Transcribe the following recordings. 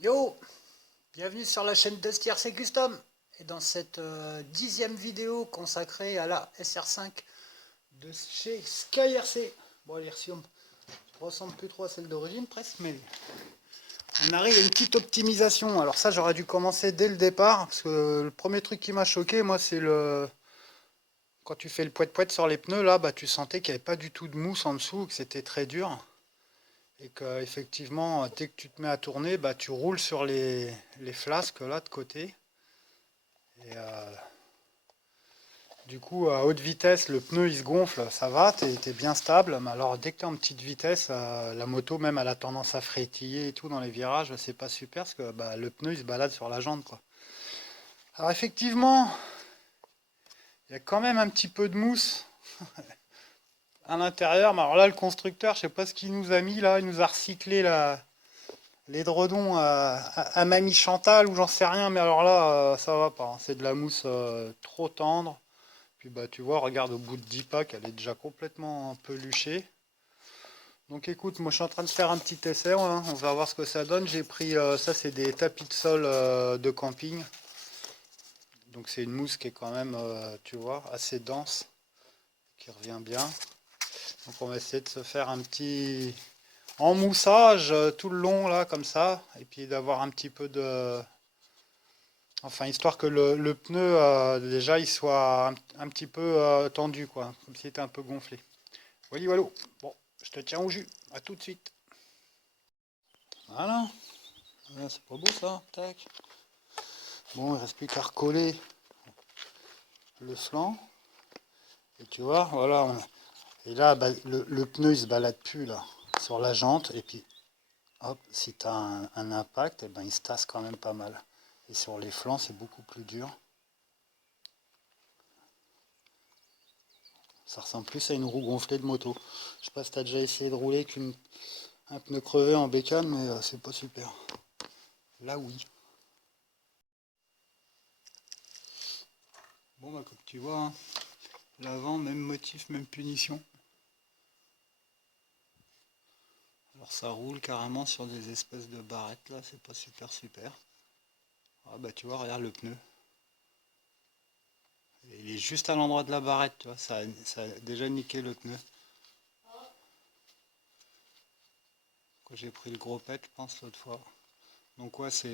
Yo, bienvenue sur la chaîne d'STRC Custom et dans cette 10e vidéo consacrée à la SR5 de chez SkyRC. Bon, elle ressemble plus trop à celle d'origine presque, mais on arrive à une petite optimisation. Alors ça, j'aurais dû commencer dès le départ parce que le premier truc qui m'a choqué, moi, c'est le quand tu fais le poète-poète sur les pneus là, bah tu sentais qu'il n'y avait pas du tout de mousse en dessous, que c'était très dur. Et que effectivement, dès que tu te mets à tourner, bah, tu roules sur les flasques là de côté. Et du coup, à haute vitesse, le pneu il se gonfle, ça va, t'es bien stable. Mais alors, dès que tu es en petite vitesse, la moto même elle a tendance à frétiller et tout dans les virages, c'est pas super parce que bah, le pneu il se balade sur la jante quoi. Alors effectivement, il y a quand même un petit peu de mousse à l'intérieur. Mais alors là, le constructeur, je sais pas ce qu'il nous a mis là, il nous a recyclé l'édredon à Mamie Chantal ou j'en sais rien, mais alors là, ça va pas, hein. C'est de la mousse trop tendre. Puis bah tu vois, regarde au bout de 10 packs, elle est déjà complètement peluchée. Donc écoute, moi je suis en train de faire un petit essai, hein. On va voir ce que ça donne. J'ai pris, ça c'est des tapis de sol de camping. Donc c'est une mousse qui est quand même, tu vois, assez dense, qui revient bien. Donc on va essayer de se faire un petit emmoussage tout le long là, comme ça. Et puis d'avoir un petit peu de... Enfin, histoire que le pneu, déjà, il soit un petit peu tendu, quoi. Comme s'il était un peu gonflé. Oui, voilà. Bon, je te tiens au jus. À tout de suite. Voilà. Voilà, c'est pas beau, ça. Tac. Bon, il reste plus qu'à recoller le flanc. Et tu vois, voilà. Et là, bah, le pneu, il se balade plus, là, sur la jante. Et puis, hop, si tu as un impact, eh ben, il se tasse quand même pas mal. Et sur les flancs, c'est beaucoup plus dur. Ça ressemble plus à une roue gonflée de moto. Je sais pas si tu as déjà essayé de rouler avec un pneu crevé en bécane, mais c'est pas super. Là, oui. Bon, bah, comme tu vois, hein, l'avant, même motif, même punition. Alors, ça roule carrément sur des espèces de barrettes, là, c'est pas super super. Ah, bah, tu vois, regarde le pneu. Il est juste à l'endroit de la barrette, tu vois, ça a déjà niqué le pneu. Quand j'ai pris le gros pet, je pense, l'autre fois. Donc, ouais, ça,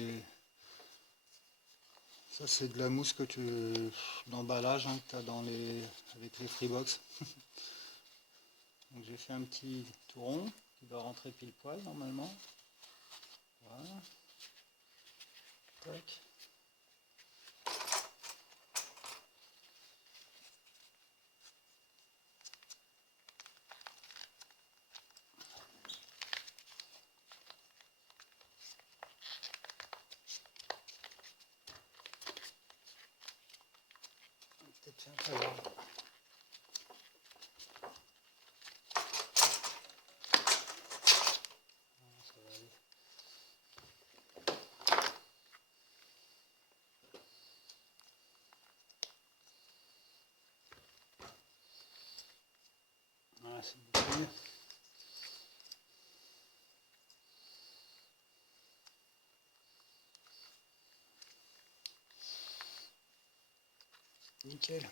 c'est de la mousse que d'emballage, hein, que tu as avec les Freebox. Donc j'ai fait un petit touron qui doit rentrer pile poil normalement. Voilà. Tac. Peut-être faire un peu là. Ça va aller. Voilà, c'est beaucoup mieux. Nickel.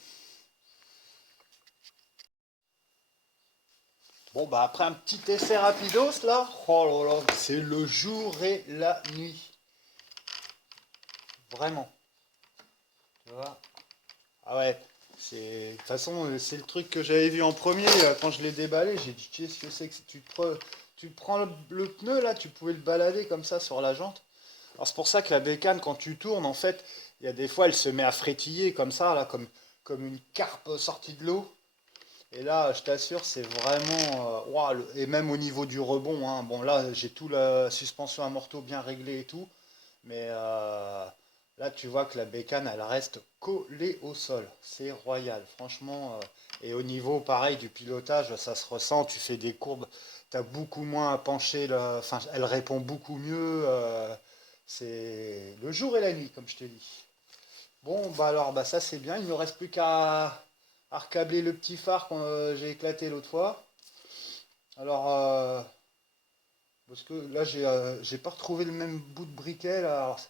Bon bah après un petit essai rapidos là, oh là là, c'est le jour et la nuit. Vraiment. Tu vois? Ah ouais, de toute façon, c'est le truc que j'avais vu en premier quand je l'ai déballé. J'ai dit, qu'est-ce que c'est que tu prends le pneu là, tu pouvais le balader comme ça sur la jante. Alors c'est pour ça que la bécane, quand tu tournes, en fait, il y a des fois, elle se met à frétiller comme ça, là, comme une carpe sortie de l'eau. Et là, je t'assure, c'est vraiment... ouah, et même au niveau du rebond, hein, bon là, j'ai tout la suspension à morteau bien réglée et tout. Mais là, tu vois que la bécane, elle reste collée au sol. C'est royal, franchement. Et au niveau, pareil, du pilotage, ça se ressent. Tu fais des courbes, tu as beaucoup moins à pencher. Enfin, elle répond beaucoup mieux. C'est le jour et la nuit, comme je te dis. Bon, bah alors, bah ça c'est bien. Il ne me reste plus qu'à recabler le petit phare que j'ai éclaté l'autre fois. Alors, parce que là, j'ai pas retrouvé le même bout de briquet là. Alors,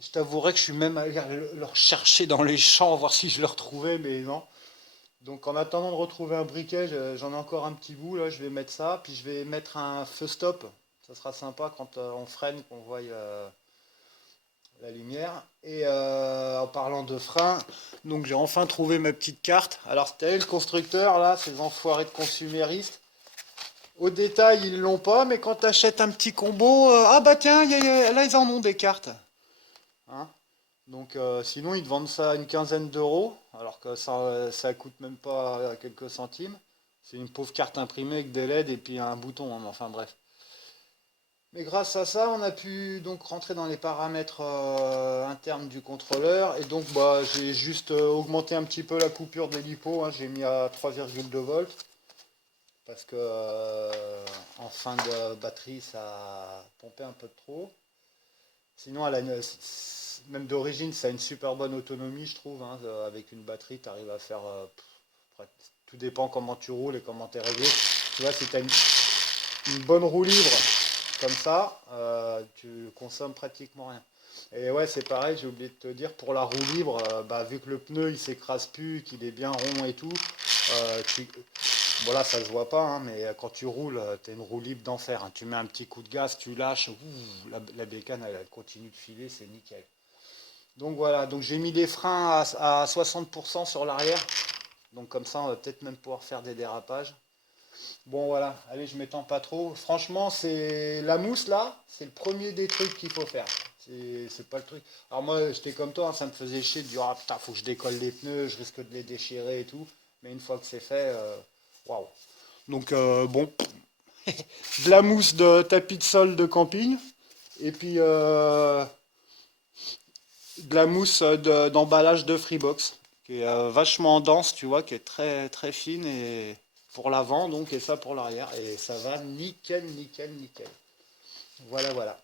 je t'avouerai que je suis même allé le rechercher dans les champs, voir si je le retrouvais, mais non. Donc en attendant de retrouver un briquet, j'en ai encore un petit bout là, je vais mettre ça, puis je vais mettre un feu stop. Ça sera sympa quand on freine, qu'on voit la lumière. Et en parlant de frein, donc j'ai enfin trouvé ma petite carte. Alors c'était le constructeur là, ces enfoirés de consuméristes. Au détail, ils l'ont pas, mais quand tu achètes un petit combo, ah bah tiens, là ils en ont des cartes. Hein. Donc sinon ils te vendent ça à une quinzaine d'euros, alors que ça coûte même pas quelques centimes. C'est une pauvre carte imprimée avec des LED et puis un bouton, hein, mais enfin bref. Mais grâce à ça, on a pu donc rentrer dans les paramètres internes du contrôleur. Et donc bah, j'ai juste augmenté un petit peu la coupure des lipos, hein. J'ai mis à 3,2 volts. Parce que en fin de batterie, ça pompait un peu de trop. Sinon, même d'origine, ça a une super bonne autonomie, je trouve. Hein. Avec une batterie, tu arrives à faire. Tout dépend comment tu roules et comment tu es réglé. Tu vois, si tu as une bonne roue libre comme ça, tu consommes pratiquement rien. Et ouais, c'est pareil, j'ai oublié de te dire, pour la roue libre, bah, vu que le pneu il s'écrase plus, qu'il est bien rond et tout, tu, bon là ça se voit pas, hein, mais quand tu roules, tu as une roue libre d'enfer. Hein. Tu mets un petit coup de gaz, tu lâches, ouh, la bécane elle continue de filer, c'est nickel. Donc voilà, donc j'ai mis les freins à 60% sur l'arrière. Donc comme ça on va peut-être même pouvoir faire des dérapages. Bon voilà, allez je m'étends pas trop. Franchement c'est la mousse là, c'est le premier des trucs qu'il faut faire. C'est pas le truc. Alors moi j'étais comme toi, hein, ça me faisait chier de dire ah putain faut que je décolle les pneus, je risque de les déchirer et tout. Mais une fois que c'est fait, waouh. Donc bon, de la mousse de tapis de sol de camping, et puis de la mousse d'emballage de Freebox, qui est vachement dense, tu vois, qui est très très fine et pour l'avant donc et ça pour l'arrière et ça va nickel nickel nickel. Voilà voilà.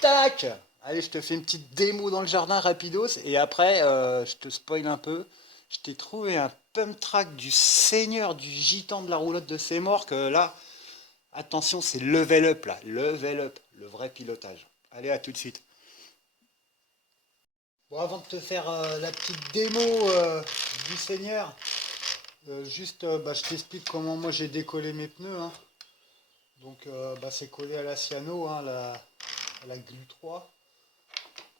Tac. Allez, je te fais une petite démo dans le jardin rapidos et après je te spoil un peu. Je t'ai trouvé un pump track du seigneur du gitan de la roulotte de Seymour que là, attention, c'est level up là, level up, le vrai pilotage. Allez, à tout de suite. Bon, avant de te faire la petite démo du Seigneur, juste bah, je t'explique comment moi j'ai décollé mes pneus. Hein. Donc bah, c'est collé à la Ciano, hein, à la Glu 3.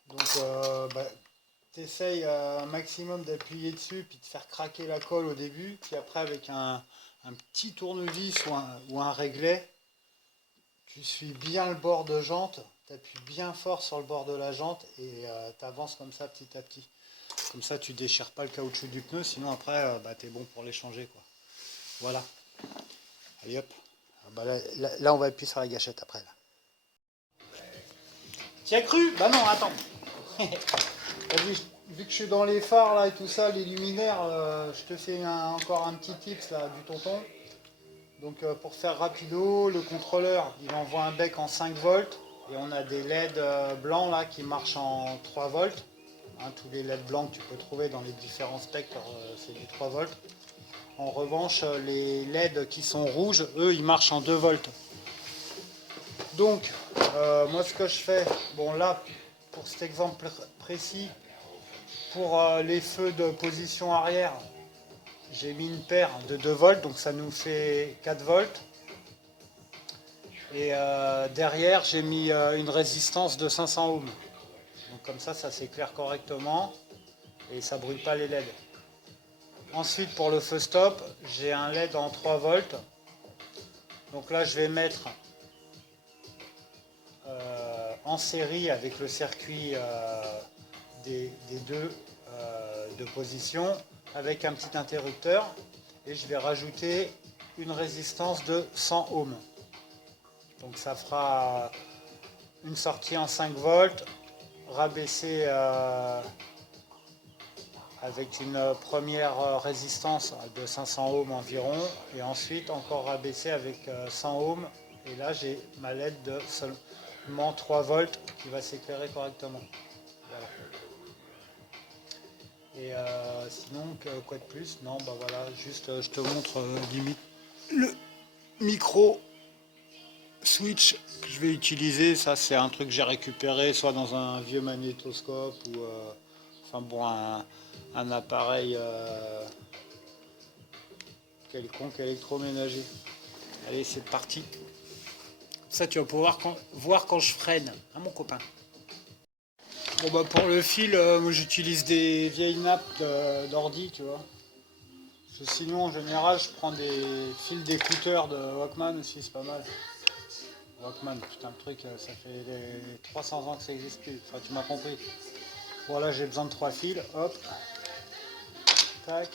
Donc bah, t'essayes un maximum d'appuyer dessus puis de faire craquer la colle au début. Puis après avec un petit tournevis ou un réglet, tu suis bien le bord de jante, tu appuies bien fort sur le bord de la jante et tu avances comme ça petit à petit. Comme ça, tu déchires pas le caoutchouc du pneu, sinon après, bah, tu es bon pour les changer. Quoi. Voilà. Allez hop. Ah, bah, là, on va appuyer sur la gâchette après. Là. T'y as cru? Bah non, attends. Vu que je suis dans les phares là et tout ça, les luminaires, je te fais encore un petit tips là du tonton. Donc pour faire rapido, le contrôleur il envoie un bec en 5 volts et on a des LED blancs là qui marchent en 3 volts. Hein, tous les LED blancs que tu peux trouver dans les différents spectres, c'est du 3 volts. En revanche, les LED qui sont rouges, eux, ils marchent en 2 volts. Donc, moi ce que je fais, bon là, pour cet exemple précis, pour les feux de position arrière, j'ai mis une paire de 2 volts, donc ça nous fait 4 volts. Et derrière, j'ai mis une résistance de 500 ohms. Donc comme ça s'éclaire correctement et ça ne brûle pas les LED. Ensuite, pour le feu stop, j'ai un LED en 3 volts. Donc là, je vais mettre en série avec le circuit des deux de position avec un petit interrupteur et je vais rajouter une résistance de 100 ohms. Donc ça fera une sortie en 5 volts rabaissée avec une première résistance de 500 ohms environ et ensuite encore rabaissée avec 100 ohms et là j'ai ma LED de seulement 3 volts qui va s'éclairer correctement. Voilà. Et sinon quoi de plus? Non bah voilà, juste je te montre limite le micro switch que je vais utiliser. Ça, c'est un truc que j'ai récupéré soit dans un vieux magnétoscope ou enfin bon, un appareil quelconque électroménager. Allez, c'est parti. Ça, tu vas pouvoir voir quand je freine, hein, mon copain. Bon bah pour le fil, moi j'utilise des vieilles nappes d'ordi, tu vois. Parce que sinon en général je prends des fils d'écouteurs de Walkman aussi, c'est pas mal. Walkman, putain le truc, ça fait 300 ans que ça existe plus, enfin tu m'as compris. Bon là j'ai besoin de 3 fils, hop, tac.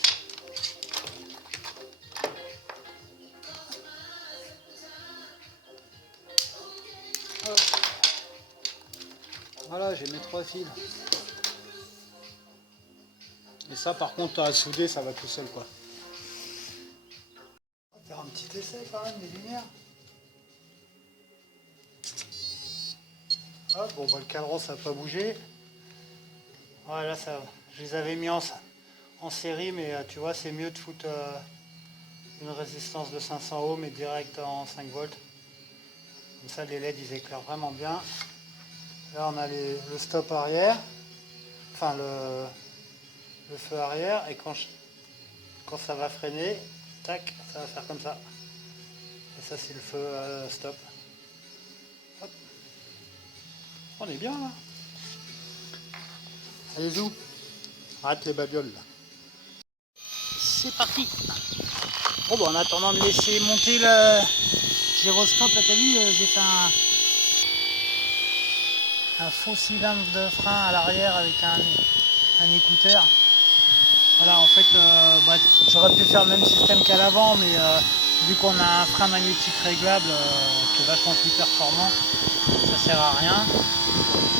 Hop. Voilà, j'ai mes 3 fils. Et ça par contre à souder ça va tout seul quoi. On va faire un petit essai quand même des lumières. Hop, bon bah le cadran ça n'a pas bougé. Voilà, ça, je les avais mis en série, mais tu vois c'est mieux de foutre une résistance de 500 ohms et direct en 5 volts. Comme ça les LED ils éclairent vraiment bien. Là on a le stop arrière, enfin le feu arrière, et quand ça va freiner, tac, ça va faire comme ça. Et ça c'est le feu stop. Hop. On est bien là. Allez zou, arrête les babioles là. C'est parti. Bon bah en attendant de laisser monter le gyroscope, là t'as vu, j'ai fait un faux cylindre de frein à l'arrière avec un écouteur. Voilà, en fait, j'aurais pu faire le même système qu'à l'avant, mais vu qu'on a un frein magnétique réglable qui est vachement plus performant, ça sert à rien.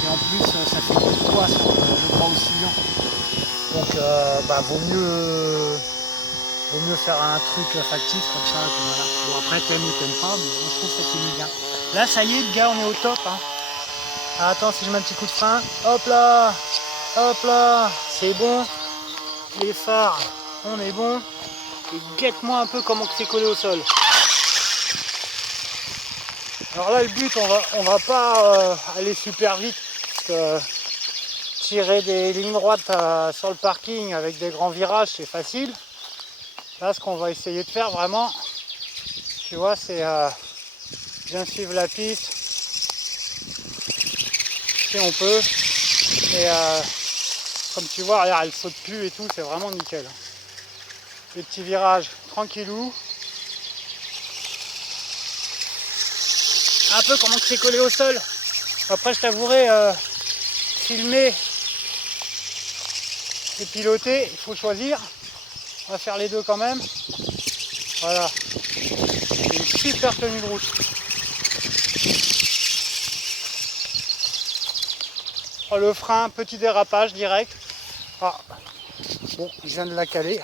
Et en plus, ça fait beaucoup de poids sur le bras oscillant. Donc, vaut mieux faire un truc factice comme ça. Voilà. Bon, après, t'aimes ou t'aimes pas, mais moi, je trouve que ça finit bien. Là, ça y est, le gars, on est au top. Hein. Ah, attends, si je mets un petit coup de frein, hop là, c'est bon. Les phares, on est bon. Et guette-moi un peu comment c'est collé au sol. Alors là, le but, on va pas aller super vite. Parce que tirer des lignes droites sur le parking avec des grands virages, c'est facile. Là, ce qu'on va essayer de faire vraiment, tu vois, c'est bien suivre la piste si on peut. Et comme tu vois, regarde, elle saute plus et tout, c'est vraiment nickel. Les petits virages, tranquillou. Un peu comment c'est collé au sol. Après, je t'avouerai, filmer et piloter, il faut choisir. On va faire les deux quand même. Voilà. Une super tenue de route. Oh, le frein, petit dérapage direct. Ah. Bon, je viens de la caler.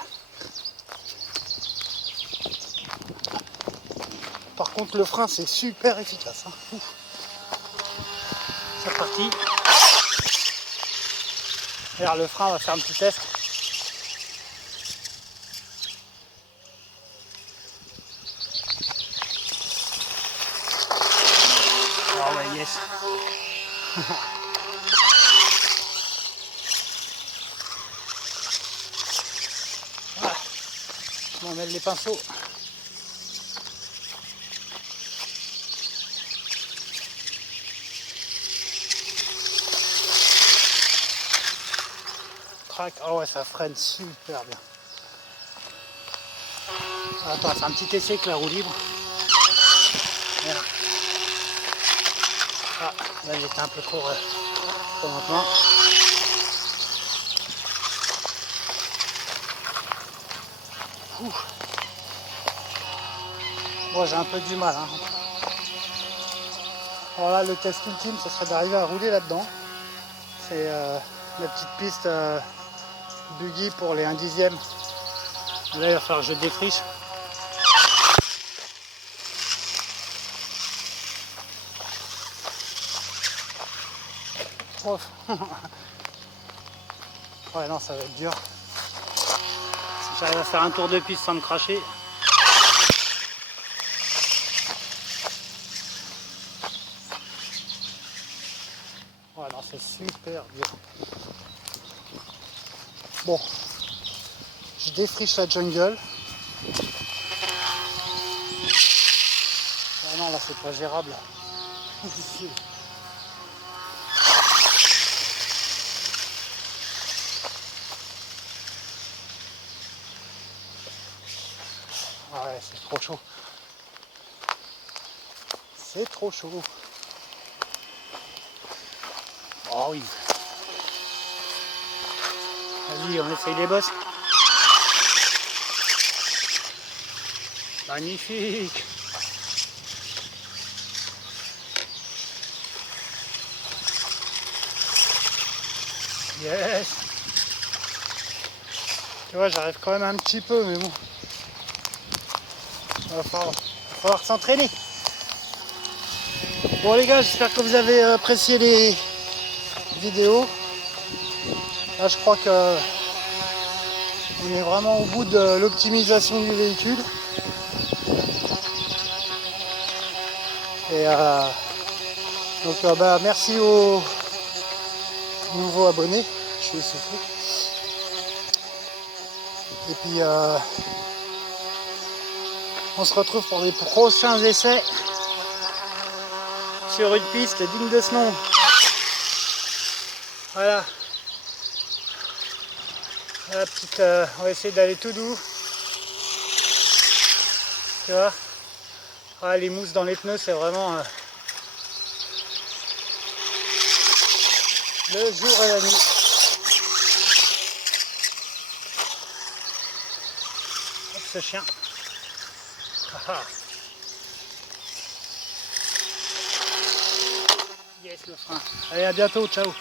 Par contre, le frein, c'est super efficace. Hein. C'est parti. Regarde, le frein, on va faire un petit test. Oh ouais, yes. Voilà. Je m'en mêle les pinceaux. Oh ouais, ça freine super bien. Attends, c'est un petit essai avec la roue libre. Voilà. Ah, là j'étais un peu trop lentement. Bon, j'ai un peu du mal. Hein. Alors là, le test ultime, ce serait d'arriver à rouler là-dedans. C'est la petite piste buggy pour les 1/10. Là, il va falloir que je défriche. Oh. Ouais, non, ça va être dur. Si j'arrive à faire un tour de piste sans me cracher. c'est super dur. Bon, je défriche la jungle. Ah non, là c'est pas gérable. Ah ouais, c'est trop chaud. C'est trop chaud. Oh oui. Vas-y, on essaye les bosses. Magnifique. Yes. Tu vois, j'arrive quand même un petit peu, mais bon. Il va falloir s'entraîner. Bon les gars, j'espère que vous avez apprécié les vidéos. Là, je crois que on est vraiment au bout de l'optimisation du véhicule. Et donc merci aux nouveaux abonnés. Je suis essoufflé. Et puis on se retrouve pour des prochains essais sur une piste digne de ce nom. Voilà. La petite, on va essayer d'aller tout doux. Tu vois, ah, les mousses dans les pneus, c'est vraiment le jour et la nuit. Hop, ce chien. Yes, le frein. Allez, à bientôt, ciao.